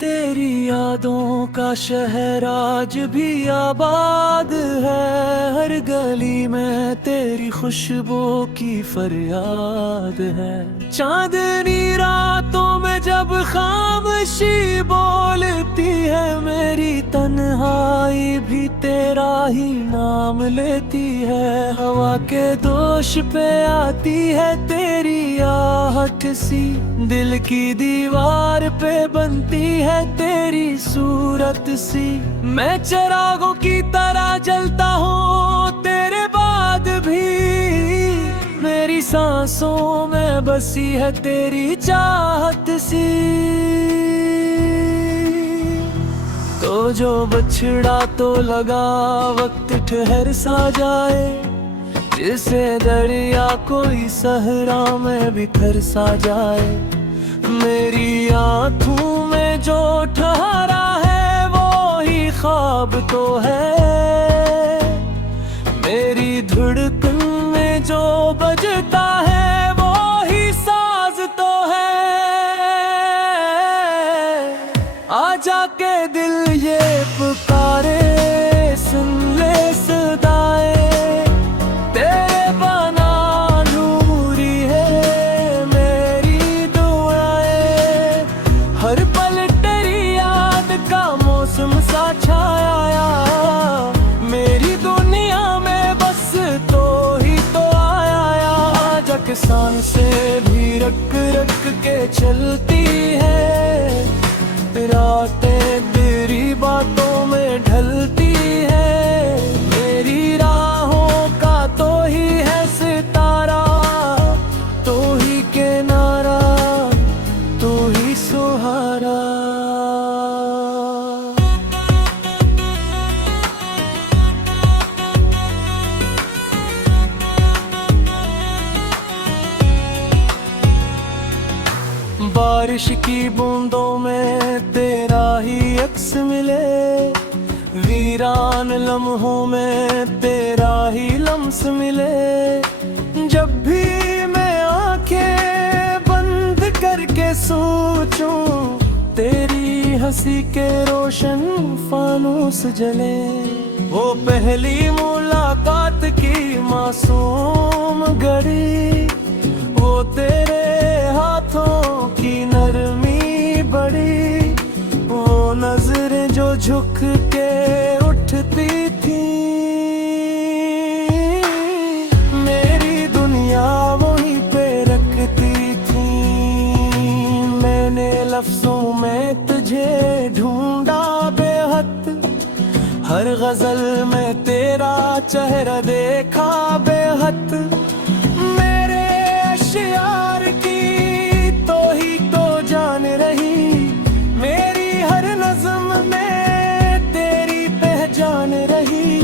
तेरी यादों का शहर आज भी आबाद है। हर गली में तेरी खुशबू की फरियाद है। चांदनी रातों में जब खामोशी बोलती है, मेरी तन्हाई भी तेरा ही नाम लेती है। हवा के दोष पे आती है तेरी आहट सी, दिल की दीवार पे बनती है तेरी सूरत सी। मैं चिरागों की तरह जलता हूँ तेरे बाद भी, मेरी सांसों में बसी है तेरी चाहत सी। तो जो बछड़ा तो लगा वक्त ठहर सा जाए, जिसे दरिया कोई सहरा में बिखर सा जाए। मेरी आँखों में जो ठहरा है वो ही ख्वाब तो है, मेरी धड़कन में जो बजता है वो ही साज तो है। आजा के दिल ये पुकारे, सुन ले सदाएं, तेरे बना नूरी है मेरी दुआएं। हर पल तेरी याद का मौसम सा छाया, मेरी दुनिया में बस तो ही तो आया। आजा के सांसें भी रख रख के चलती है, रातें तेरी बातों में ढलती है। मेरी राहों का तो ही है सितारा, तो ही किनारा, तो ही सहारा। बारिश की बूंदों में तेरा ही अक्स मिले, वीरान लम्हों में तेरा ही लम्स मिले। जब भी मैं आंखें बंद करके सोचूं, तेरी हंसी के रोशन फानूस जले। वो पहली मुलाकात की मासूम घड़ी, वो तेरे हाथों की नरमी बड़ी, वो नजरें जो झुक के उठती थी। मेरी दुनिया वहीं पे रखती थी। मैंने लफ्जों में तुझे ढूंढा बेहद, हर गजल में तेरा चेहरा देखा बेहद। मेरे अशियार की तो ही तो जान रही, मेरी हर नज़्म में तेरी पहचान रही।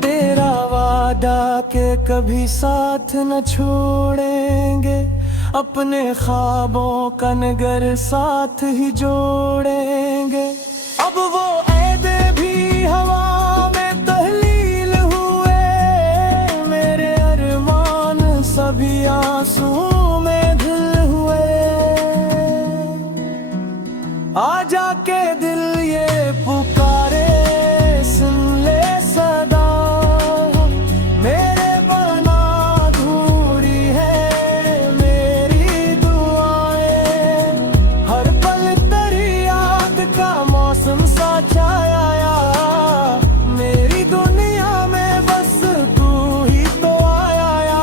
तेरा वादा के कभी साथ न छोड़ेंगे, अपने ख्वाबों का नगर साथ ही जोड़ेंगे। अब वो ऐदे भी हवा में तहलील हुए, मेरे अरमान सभी आंसू में धुल हुए। आजा के दिल ये पुकारे, सुन ले सदा, मेरे बना अधूरी है मेरी दुआएं। हर पल तेरी याद का मौसम सा छाया, मेरी दुनिया में बस तू ही तो आया।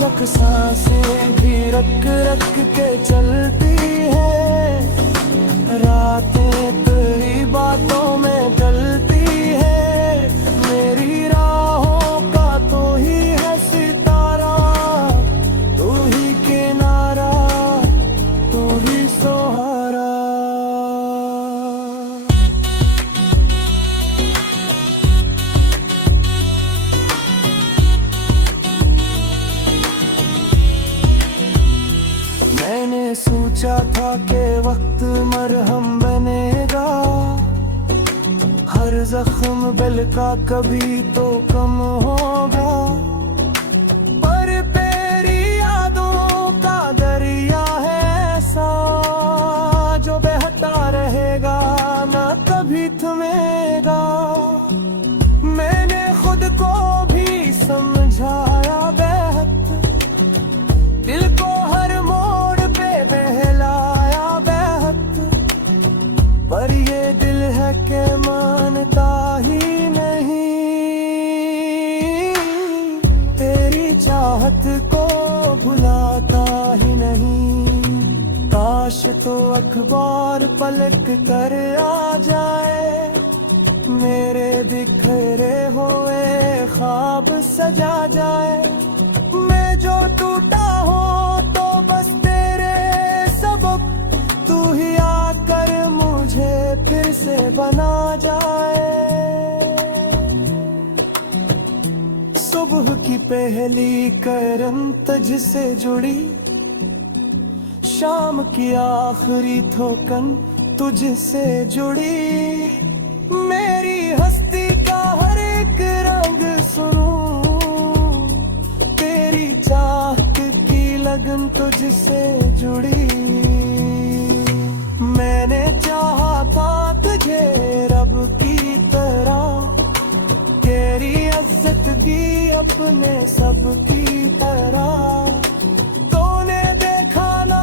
जब सांसें भी रख रख के चलती है, रातें तेरी बातों में ढलती है। मेरी राहों का तो ही है सितारा, तू ही किनारा, तू ही सहारा। मैंने सोचा था कि वक्त मरहम बनेगा, हर जख्म बल का कभी तो कम होगा। पर तेरी यादों का दरिया है ऐसा, चाहत को भुलाता ही नहीं। काश तो अखबार पलट कर आ जाए, मेरे बिखरे हुए ख्वाब सजा जाए। मैं जो टूटा हूँ तो बस तेरे सबब, तू ही आकर मुझे फिर से बना जाए। सुबह की पहली करन तुझसे जुड़ी, शाम की आखिरी थोकन तुझसे जुड़ी। मेरी हस्ती का हर एक रंग सुनूं, तेरी चाहत की लगन तुझसे जुड़ी। मैंने चाहा था तुझे रब की तरह, तेरी इज्जत दी अपने सब की तरह। तूने देखा ना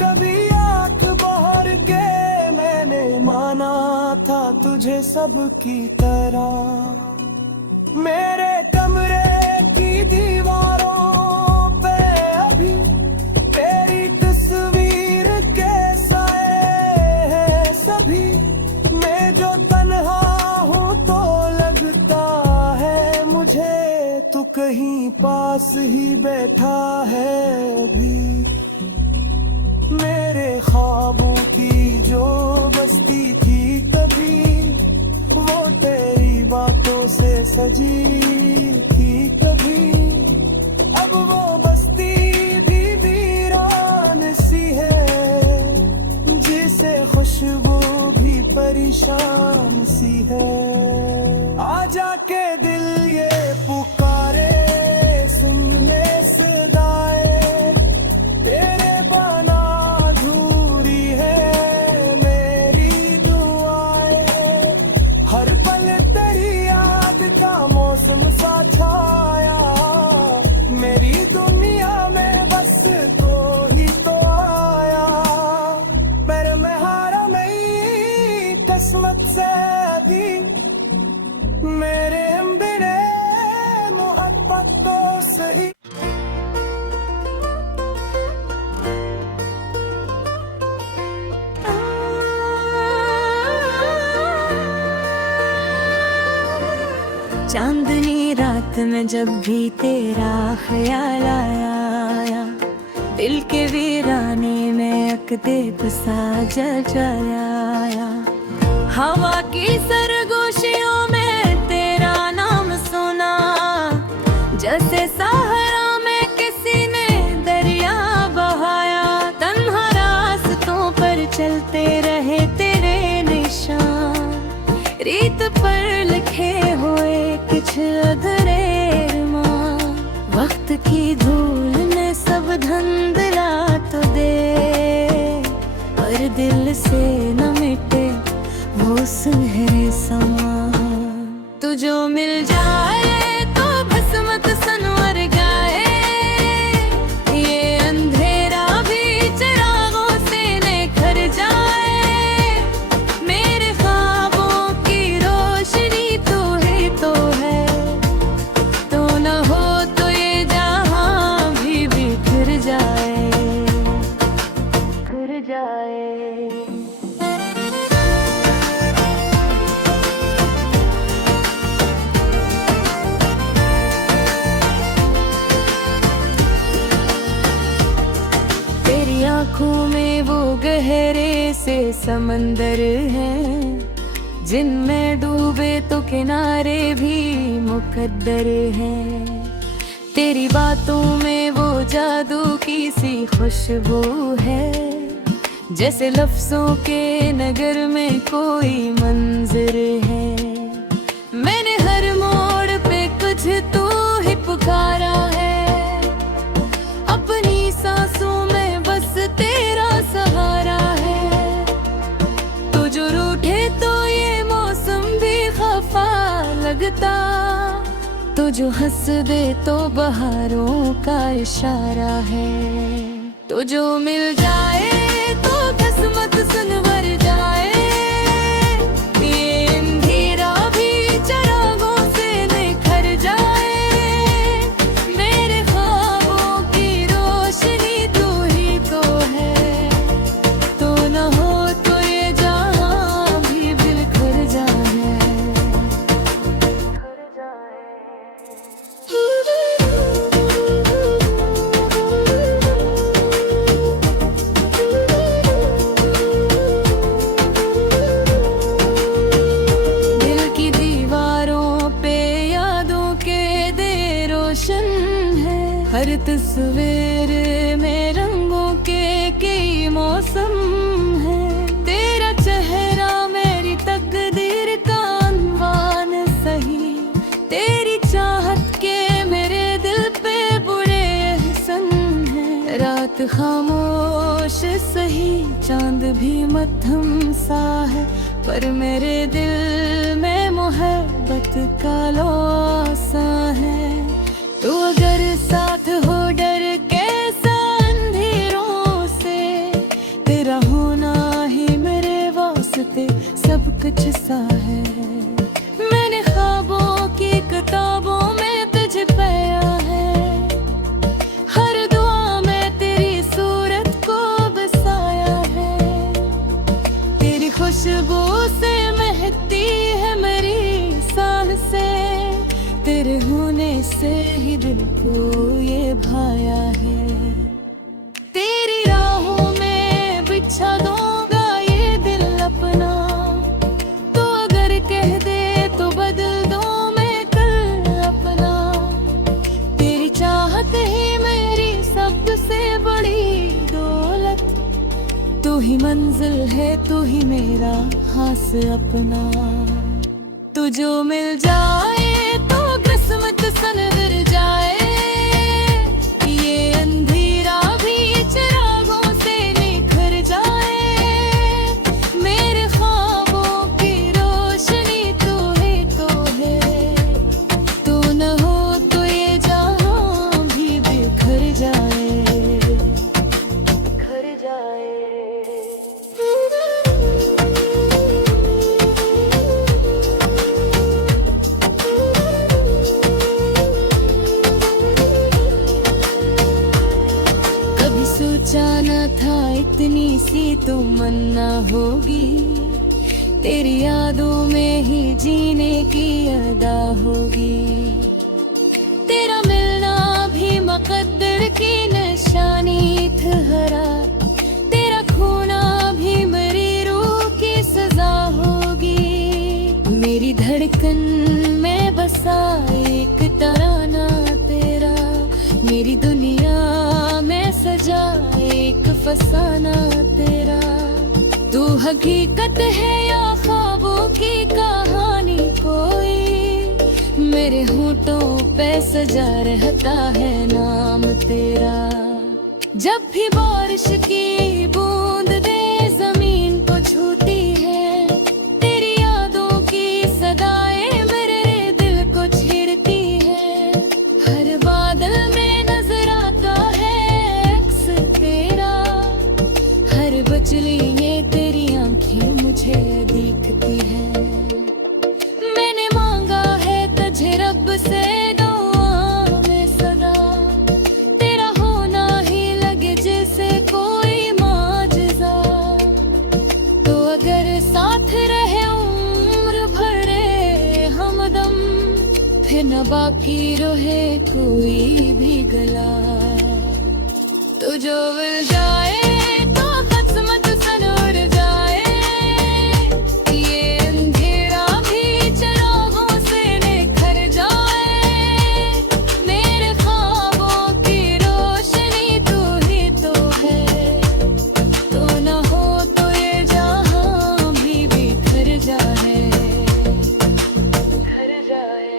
कभी आंख बाहर के, मैंने माना था तुझे सब की तरह। मेरे कमरे की दीवारों पे अभी तेरी तस्वीर के साए हैं सभी। मैं जो तन्हा हूँ तो लगता है मुझे, तू कहीं पास ही बैठा है भी। मेरे ख्वाबों की जो बस्ती थी कभी, वो तेरी बातों से सजी थी कभी। अब वो बस्ती भी वीरान सी है, जिसे खुशबू भी परेशान सी है। आजा के दिल ये पुकारे, सुन ले सदाएं तेरे बना अधूरी है मेरी दुआएं। हर पल तेरी याद का मौसम सा छाया, मेरी दुनिया में बस तो ही तो आया। पर मैं हारा नहीं किस्मत से भी, मेरे बिना मोहब्बत तो सही। चांदनी रात में जब भी तेरा ख्याल आया, दिल के वीराने में अकदेब सा जल जाया। हवा की सरगोशियों में तेरा नाम सुना, जैसे सहारा में किसी ने दरिया बहाया। तन्हा रास्तों पर चलते रहे तेरे निशान, रीत पर लिखे हुए कुछ अधूरे अरमान। वक्त की धूल ने सब धुंधला तो दे, पर दिल से न मिटे वो सुनहरे समा। तू जो मिल जाए तो भस्मत सनवर जाए, ये अंधेरा भी चिरागों से निखर जाए। मेरे ख्वाबों की रोशनी तू ही तो है, तो न हो तो ये जहां भी बिखर जाए, बिखर जाए। आँखों में वो गहरे से समंदर हैं, जिनमें डूबे तो किनारे भी मुकद्दर हैं। तेरी बातों में वो जादू की सी खुशबू है, जैसे लफ्जों के नगर में कोई मंजर है। मैंने हर मोड़ पे कुछ तू ही पुकारा है, अपनी सांसों में बस तेरा सहारा है। तू जो रूठे तो ये मौसम भी खफा लगता, तो जो हंस दे तो बहारों का इशारा है। तो जो मिल जाए तो किस्मत सुनवर जाए, ये अंधेरा भी चिरागों से निखर जाए। मेरे तस्वीर में रंगों के कई मौसम है। तेरा चेहरा मेरी तकदीर का अनवान सही। तेरी चाहत के मेरे दिल पे बुरे एहसान है। रात खामोश सही, चांद भी मध्यम सा है, पर मेरे दिल में मोहब्बत का लौसा है। तू अगर साथ हो डर कैसा अंधेरों से, तेरा होना ही मेरे वास्ते सब कुछ सा है। मैंने ख्वाबों की किताबों में तुझे पाया है, हर दुआ में तेरी सूरत को बसाया है। तेरी खुशबू से महकती है मेरी सांसें, तेरे होने से ही दिल को ये भाया है। तेरी राहों में बिछा दूंगा ये दिल अपना, तो अगर कह दे तो बदल दूं मैं कल अपना। तेरी चाहत ही मेरी सबसे बड़ी दौलत, तू ही मंजिल है, तू ही मेरा खास अपना। तू जो मिल जाए तो किस्मत सनवर जाए, ये अंधेरा भी चिरागों से निखर जाए। मेरे ख्वाबों की रोशनी तू ही तो है, तू न हो तो ये जहां भी बिखर जाए, बिखर जाए। सोचा न था इतनी सी तमन्ना होगी, तेरी यादों में ही जीने की अदा होगी। तेरा मिलना भी मुकद्दर की निशानी ठहरा, तेरा खोना भी मेरी रूह की सजा होगी। मेरी धड़कन में बसा एक तराना तेरा, मेरी दुनिया में सजा एक फसाना तेरा। तू हकीकत है या ख्वाबों की कहानी कोई, मेरे होठों पे सजा रहता है नाम तेरा। जब भी बारिश की बूंद दे जमीन को छूती है, तेरी यादों की सदाएं मेरे दिल को छेड़ती है। हर बादल में नजर आता है अक्स तेरा, हर बचली ये तेरी आंखें मुझे दिखती है। मैंने मांगा है तुझे रब से दुआ में सदा, तेरा होना ही लगे जैसे कोई माजज़ा। तो अगर साथ रहे उम्र भरे हमदम, फिर न बाकी रहे कोई भी गला। तू जो मिल जाए तो किस्मत सनवर जाए, ये अंधेरा भी चिरागों से निखर जाए। मेरे ख्वाबों की रोशनी तू ही तो है, तू न हो तो ये जहां भी बिखर जाए, बिखर जाए।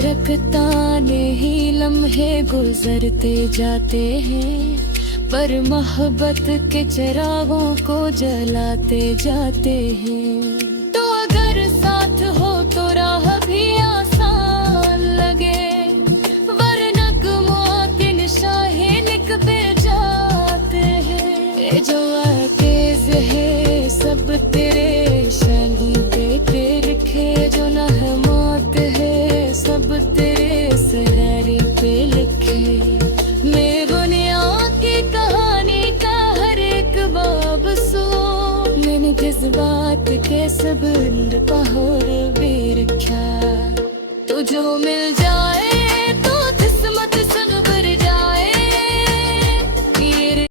रखता नहीं लम्हे गुजरते जाते हैं, पर मोहब्बत के चिरागों को जलाते जाते हैं। तो अगर साथ हो तो राह भी आसान लगे, वरना गुमाते निशाहे लिख पे जाते हैं। ये जो अकेज है सब तेरे शहीदे पे लिखे, जो रहमत है सब तेरे सहरी पे लिखे। मैं बुनिया की कहानी का हर एक बाब सो, मैंने किस बात के सबंध पहोर भी रखा। तो जो मिल जाए